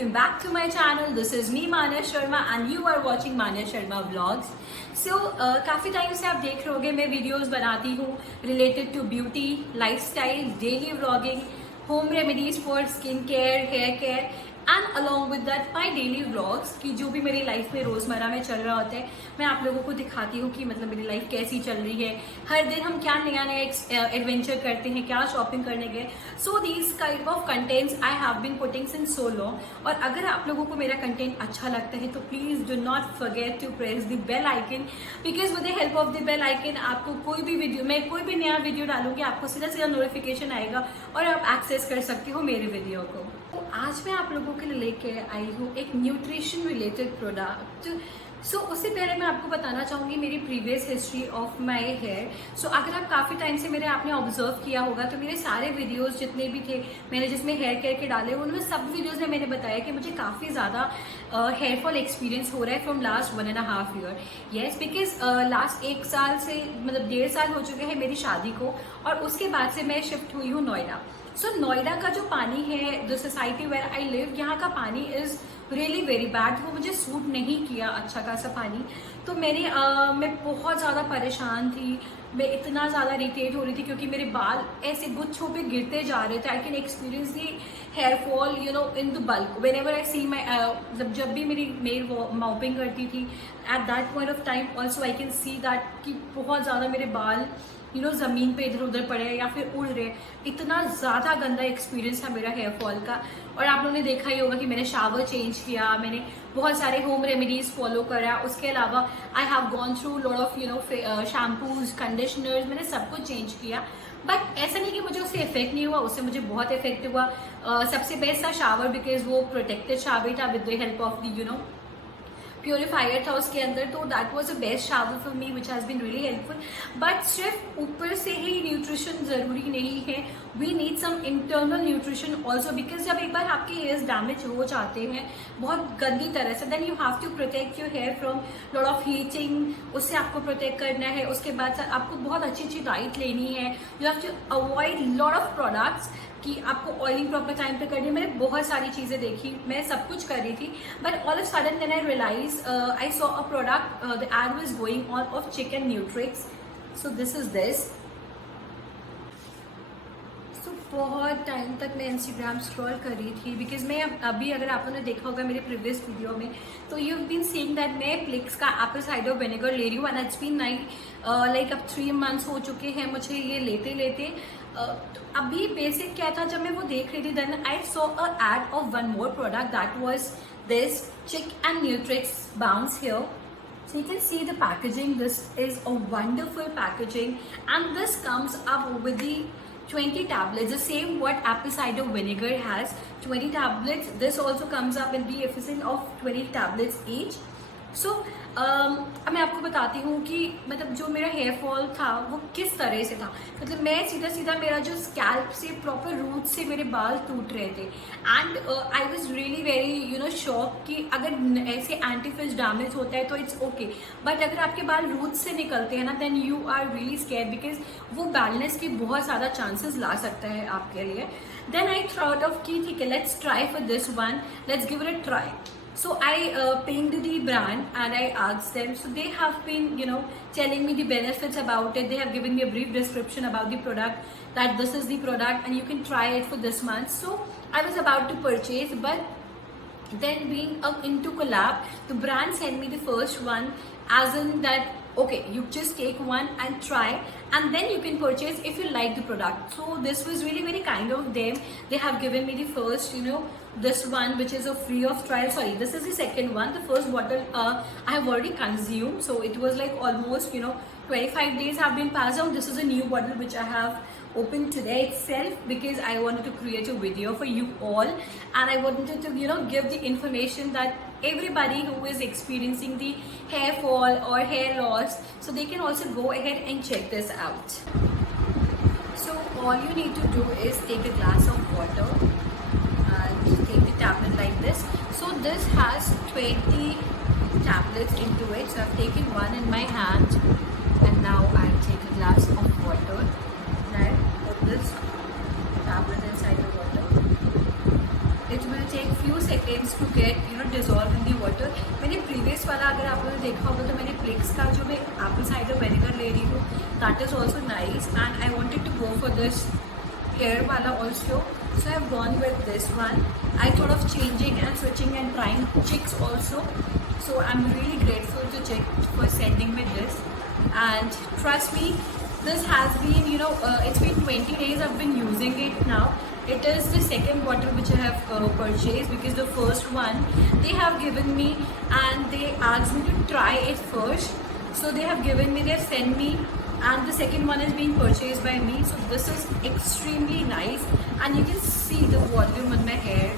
welcome back to my channel. This is me Manya Sharma and you are watching Manya Sharma Vlogs. So काफ़ी time से आप देख रहे होंगे मैं वीडियोस बनाती हूँ related to beauty, lifestyle, daily vlogging, home remedies for skin care, hair care and along with that my daily vlogs कि जो भी मेरी लाइफ में रोज़मर्रा में चल रहा होता है मैं आप लोगों को दिखाती हूँ कि मतलब मेरी लाइफ कैसी चल रही है, हर दिन हम क्या नया नया एडवेंचर करते हैं, क्या शॉपिंग करने गए. So these kind of contents I have been putting since so long. और अगर आप लोगों को मेरा कंटेंट अच्छा लगता है तो please do not forget to press the bell icon, because with the help of the bell icon आपको कोई भी वीडियो, मैं कोई भी नया वीडियो डालूंगी आपको सीधा सीधा नोटिफिकेशन आएगा और आप एक्सेस कर सकते हो मेरे वीडियो को. तो आज मैं आप लोगों के लिए लेके आई हूँ एक न्यूट्रिशन रिलेटेड प्रोडक्ट. सो उससे पहले मैं आपको बताना चाहूँगी मेरी previous history of my hair. So अगर आप काफ़ी टाइम से मेरे आपने ऑब्जर्व किया होगा तो मेरे सारे वीडियोस जितने भी थे मैंने जिसमें हेयर केयर के डाले उनमें सब वीडियोस में मैंने बताया कि मुझे काफ़ी ज़्यादा हेयर फॉल एक्सपीरियंस हो रहा है from last 1.5 year. Yes, because last 1 साल से मतलब 1.5 साल हो चुके हैं मेरी शादी को और उसके बाद से मैं शिफ्ट हुई हूँ नोएडा. सो नोएडा का जो पानी है, the society where I live, यहाँ का पानी इज़ रियली वेरी बैड. वो मुझे सूट नहीं किया अच्छा खासा पानी. तो मैं बहुत ज़्यादा परेशान थी, मैं इतना ज़्यादा इरिटेट हो रही थी क्योंकि मेरे बाल ऐसे गुच्छों पे गिरते जा रहे थे. I can experience the hair fall in the bulk whenever I see my, जब भी मेरी मेल मॉपिंग करती थी at that point of time also I can see that कि बहुत ज़्यादा मेरे बाल ज़मीन पे इधर उधर पड़े या फिर उड़ रहे. इतना ज़्यादा गंदा एक्सपीरियंस था मेरा हेयर फॉल का. और आप लोगों ने देखा ही होगा कि मैंने शावर चेंज किया, मैंने बहुत सारे होम रेमेडीज़ फॉलो करा. उसके अलावा I have gone through lot of shampoos, conditioners, मैंने सब कुछ चेंज किया. बट ऐसा नहीं कि मुझे उससे इफेक्ट नहीं हुआ, उससे मुझे बहुत इफेक्ट हुआ. सबसे बेस्ट था शावर बिकॉज वो प्रोटेक्टेड शावर था with the help of the purifier था उसके अंदर. तो that was a best shower for me which has been really helpful. But सिर्फ ऊपर से ही न्यूट्रिशन ज़रूरी नहीं है, we need some internal nutrition also. Because जब एक बार आपके हेयर्स डैमेज हो जाते हैं बहुत गंदी तरह से, then you have to protect your hair from lot of heating, उससे आपको प्रोटेक्ट करना है. उसके बाद आपको बहुत अच्छी अच्छी डाइट लेनी है. You have to avoid lot of products कि आपको ऑयलिंग प्रॉपर टाइम पे करनी है. मैंने बहुत सारी चीज़ें देखी, मैं सब कुछ कर रही थी. But all of sudden then I realise I saw a product, the ad was going on of chicken Nutrix. So this is this. So बहुत टाइम तक मैं इंस्टाग्राम स्क्रॉल कर रही थी बिकॉज मैं अभी अगर आप लोगों ने देखा होगा मेरे प्रीवियस वीडियो में तो you have been seeing that मैं प्लिक्स का एप्पल साइडर विनेगर ले रही हूँ. एंड इट्स बीन लाइक अब 3 मंथ्स हो चुके हैं मुझे ये लेते लेते. तो अभी बेसिक क्या था जब मैं वो देख रही थी then I saw a ad of one more product that was this Chik and Nutrix bounce hair. So you can see the packaging. This is a wonderful packaging and this comes up with the 20 tablets, the same what apple cider vinegar has, 20 tablets. This also comes up in the efficient of 20 tablets each. So अब मैं आपको बताती हूँ कि मतलब जो मेरा hair fall था वो किस तरह से था. मतलब मैं सीधा सीधा मेरा जो स्कैल्प से प्रॉपर रूट से मेरे बाल टूट रहे थे. And I was really very shock कि अगर ऐसे एंटीफेज डैमेज होता है तो इट्स ओके, बट अगर आपके बाल रूट से निकलते हैं ना then you are really scare because वो बैलेंस की बहुत ज़्यादा चांसेस ला सकता है आपके लिए. देन आई थॉट ऑफ कि ठीक है let's try for this one, let's give it a try. So I pinged the brand and I asked them. So they have been, telling me the benefits about it. They have given me a brief description about the product, that this is the product and you can try it for this month. So I was about to purchase, but then being into collab, the brand sent me the first one as in that, okay, you just take one and try and then you can purchase if you like the product. So this was really very kind of them. They have given me the first, this one which is a free of trial. Sorry, this is the second one. The first bottle I have already consumed, so it was like almost 25 days have been passed out. This is a new bottle which I have opened today itself because I wanted to create a video for you all and I wanted to give the information that everybody who is experiencing the hair fall or hair loss, so they can also go ahead and check this out. So all you need to do is take a glass of water and take the tablet like this. So this has 20 tablets into it. So I've taken one in my hand and now I'll take a glass of water and I'll put this tablet inside the water. It will take few seconds to get dissolve in the water. मैंने previous वाला अगर आप लोगों ने देखा होगा तो मैंने Plix का जो मैं apple cider vinegar ले रही हूँ, that is also nice, and I wanted to go for this hair wala also, so I have gone with this one. I thought of changing and switching and trying chicks also, so I'm really grateful to Chick for sending me this. And trust me, this has been it's been 20 days I've been using it now. It is the second bottle which I have purchased, because the first one they have given me and they asked me to try it first, so they have given me, they have sent me, and the second one is being purchased by me. So this is extremely nice, and you can see the volume on my hair.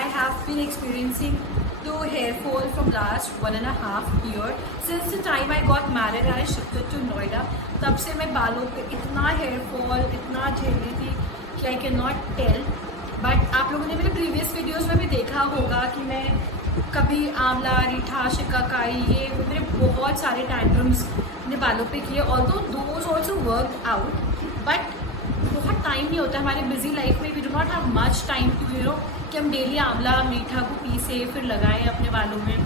I have been experiencing the hair fall from last 1.5 year since the time I got married and I shifted to Noida. तब से मैं बालों पे इतना hair fall इतना झेल रही थी कि I can not tell. But आप लोगों ने मेरे प्रीवियस वीडियोस में भी देखा होगा कि मैं कभी आंवला, रीठा, शिकाकाई, ये मेरे बहुत सारे टैंट्रम्स अपने बालों पे किए. Although those also work out, but बहुत टाइम नहीं होता हमारे बिजी लाइफ में. We do not have much time to कि हम डेली आंवला, मीठा को पीसे फिर लगाएं अपने बालों में.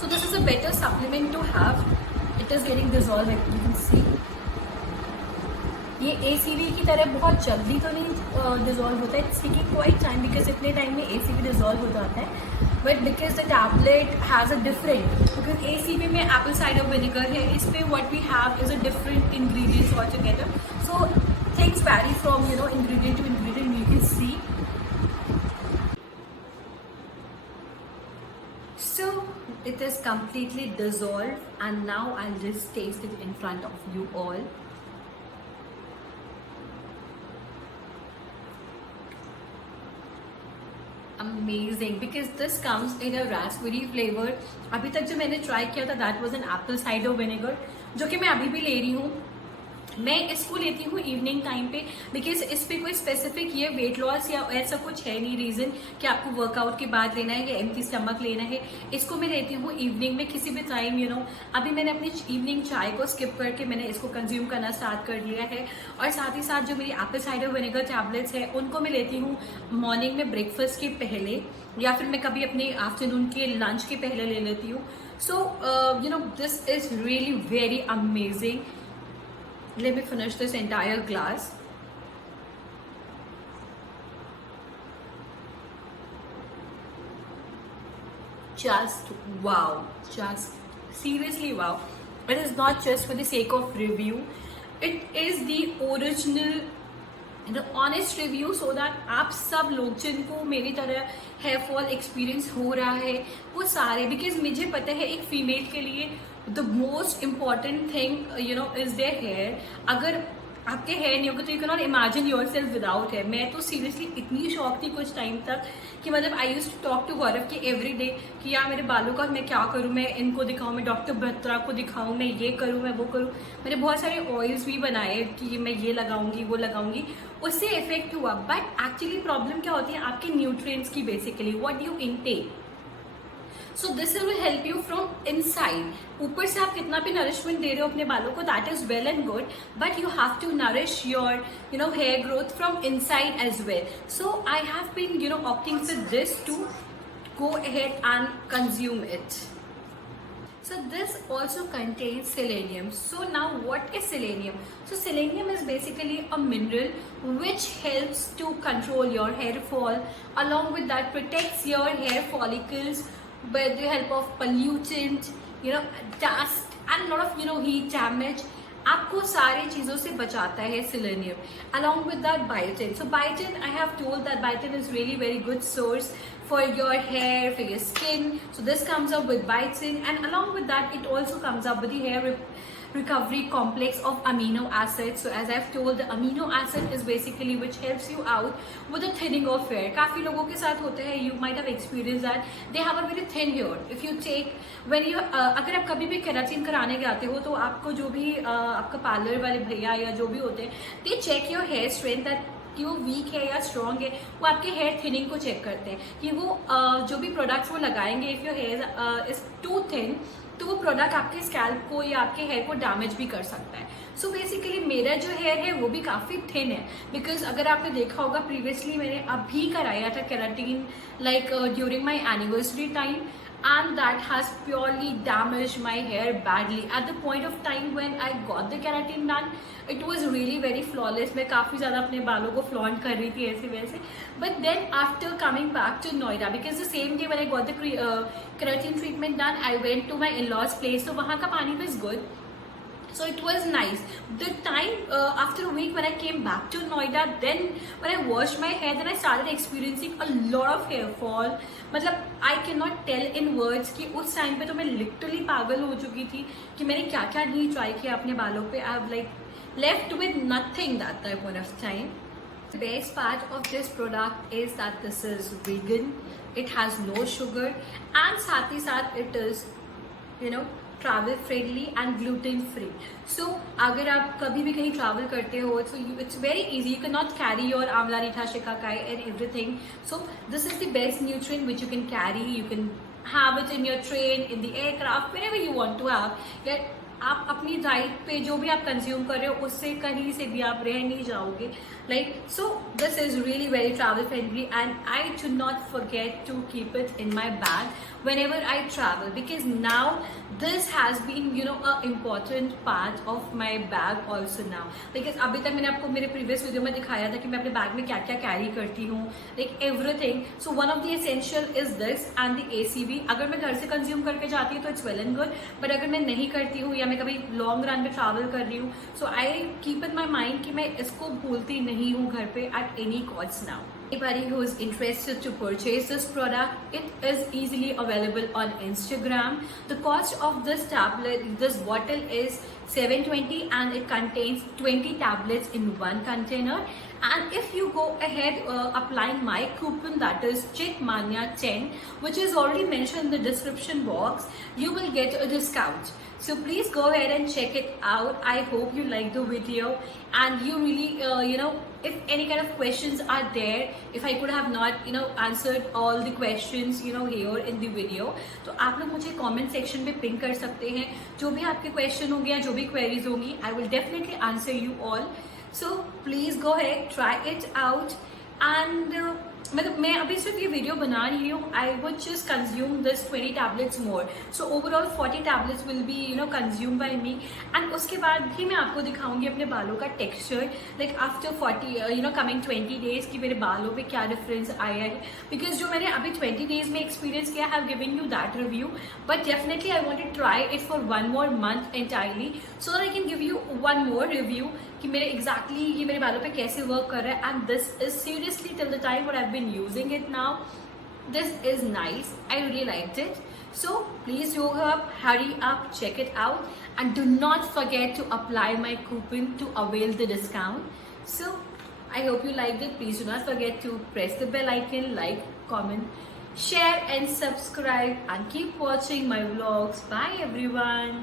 So this is a better supplement to have. It is getting dissolve, you can see. ये ACV की तरह बहुत जल्दी तो नहीं डिजॉल्व होता है. It's taking quite time, because इतने टाइम में ACV डिजॉल्व हो जाता है. But because the tablet has a different, because ACV में एप्पल साइडर विनेगर है, इस पर what we have is a different ingredients all together. So things vary from ingredient to ingredient, you can see. So it is completely dissolved, and now I'll just taste it in front of you all. Amazing, because this comes in a raspberry flavor. अभी तक जो मैंने ट्राई किया था that was an apple cider vinegar, जो कि मैं अभी भी ले रही हूँ. मैं इसको लेती हूँ इवनिंग टाइम पे, बिकॉज इस पे कोई स्पेसिफिक ये वेट लॉस या ऐसा कुछ है नहीं रीज़न कि आपको वर्कआउट के बाद लेना है या एम्प्टी स्टमक लेना है. इसको मैं लेती हूँ इवनिंग में किसी भी टाइम. अभी मैंने अपनी इवनिंग चाय को स्किप करके मैंने इसको कंज्यूम करना स्टार्ट कर दिया है. और साथ ही साथ जो मेरी एप्पल साइडर विनेगर टैबलेट्स है उनको मैं लेती हूँ मॉर्निंग में ब्रेकफास्ट के पहले, या फिर मैं कभी अपने आफ्टरनून के लंच के पहले ले लेती हूँ. सो this is really very amazing. Let me finish this entire glass. Just wow, just seriously wow. It is not just for the sake of review. It is the original, honest review, so that आप सब लोग जिनको मेरी तरह hair fall experience हो रहा है वो सारे, बिकॉज मुझे पता है एक फीमेल के लिए the most important thing is their hair. अगर आपके हेयर नहीं होगा तो you can not imagine yourself without hair. मैं तो सीरियसली इतनी शौक थी कुछ टाइम तक कि मतलब आई यूज टू टॉक टू गौरव कि एवरी डे कि यार मेरे बालों का मैं क्या करूँ, मैं इनको दिखाऊँ, मैं डॉक्टर बत्रा को दिखाऊँ, मैं ये करूँ, मैं वो करूँ. मैंने बहुत सारे ऑयल्स भी बनाए कि मैं ये लगाऊंगी वो लगाऊंगी, उससे इफेक्ट हुआ. बट एक्चुअली प्रॉब्लम क्या होती है आपके न्यूट्रिएंट्स की, basically what you intake. So this will help you from inside. ऊपर से आप कितना भी नरिशमेंट दे रहे हो अपने बालों को, that is well and good, but you have to nourish your hair growth from inside as well. So I have been opting with this to go ahead and consume it. So this also contains selenium. So now what is selenium? So selenium is basically a mineral which helps to control your hair fall. Along with that protects your hair follicles with the help of pollutant, dust and a lot of heat damage. आपको सारी चीज़ों से बचाता है selenium. Along with that biotin. So biotin, I have told that biotin is really very good source for your hair, for your skin. So this comes up with biotin, and along with that it also comes up with the hair recovery complex of amino acids. So as I've told, the amino acid is basically which helps you out with the thinning of hair. काफ़ी लोगों के साथ होते हैं, you might have experienced that they have a very thin hair. If you take when you अगर आप कभी भी केराटिन कराने जाते हो तो आपको जो भी आपका पार्लर वाले भैया या जो भी होते हैं, they check your hair strength that कि वो वीक है या स्ट्रॉन्ग है, वो आपके हेयर थिनिंग को चेक करते हैं कि वो जो भी प्रोडक्ट्स वो लगाएंगे, if your hair is too thin, तो वो प्रोडक्ट आपके स्कैल्प को या आपके हेयर को डैमेज भी कर सकता है। सो बेसिकली मेरा जो हेयर है वो भी काफ़ी थिन है, बिकॉज अगर आपने देखा होगा प्रीवियसली मैंने अभी कराया था keratin like during my anniversary time, and that has purely damaged my hair badly at the point of time when I got the keratin done. It was really very flawless. मैं काफ़ी ज़्यादा अपने बालों को flaunt कर रही थी ऐसे वैसे, but then after coming back to Noida, because the same day when I got the keratin treatment done, I went to my in-laws place, so वहाँ का पानी was good. So it was nice. The time after a week when I came back to Noida, then when I washed my hair, then I started experiencing a lot of hair fall. मतलब I cannot tell in words कि उस टाइम पे तो मैं literally पागल हो चुकी थी कि मैंने क्या क्या नहीं ट्राई किया अपने बालों पे. I have like left with nothing that point of time. The best part of this product is that this is vegan. It has no sugar and साथ ही साथ it is, you know, travel friendly and gluten free. So अगर आप कभी भी कहीं travel करते हो, so it's very easy, you can not carry your amla reetha shikakai and everything. So this is the best nutrient which you can carry. You can have it in your train, in the aircraft, wherever you want to have. या आप अपनी डाइट पे जो भी आप कंज्यूम कर रहे हो उससे कहीं से भी आप रह नहीं जाओगे. Like, so this is really very travel friendly and I do not forget to keep it in my bag whenever I travel, because now this has been, you know, a important part of my bag also now. Because अभी तक मैंने आपको मेरे previous video में दिखाया था कि मैं अपने बैग में क्या क्या कैरी करती हूँ, like everything. So one of the essential is this and the ACV. अगर मैं घर से कंज्यूम करके जाती हूँ तो it's well and good, but अगर मैं नहीं करती हूँ या मैं कभी लॉन्ग रन में ट्रैवल कर रही हूँ, so I keep in my mind कि मैं इसको भूलती नहीं हूँ घर पे at any cost now. Anybody who is interested to purchase this product, it is easily available on Instagram. The cost of this tablet, this bottle is $7.20 and it contains 20 tablets in one container. And if you go ahead applying my coupon, that is CHICKMANIA10, which is already mentioned in the description box, you will get a discount. So please go ahead and check it out. I hope you like the video and you really, you know, if any kind of questions are there, if I could have not, you know, answered all the questions, you know, here in the video, तो आप लोग मुझे comment section में ping कर सकते हैं. जो भी आपके question होंगे या जो भी queries होंगी, I will definitely answer you all. So please go ahead, try it out. And मतलब मैं अभी सिर्फ ये वीडियो बना रही हूँ. I would just consume this 20 टैबलेट्स more, so overall 40 tablets will be, you know, consume by मी. एंड उसके बाद भी मैं आपको दिखाऊंगी अपने बालों का texture, like after 40, you know, coming 20 डेज कि मेरे बालों पे क्या डिफरेंस आया है. बिकॉज जो मैंने अभी 20 डेज में एक्सपीरियंस किया, have given you that review, but definitely I want to try it for 1 more month entirely, so that I can give you 1 more review कि मेरे exactly ये मेरे बालों पे कैसे वर्क कर रहा है. And this is seriously till the time what I have been using it now, this is nice. I really liked it. So please go up, hurry up, check it out, and do not forget to apply my coupon to avail the discount. So I hope you liked it. Please do not forget to press the bell icon, like, comment, share and subscribe, and keep watching my vlogs. Bye everyone.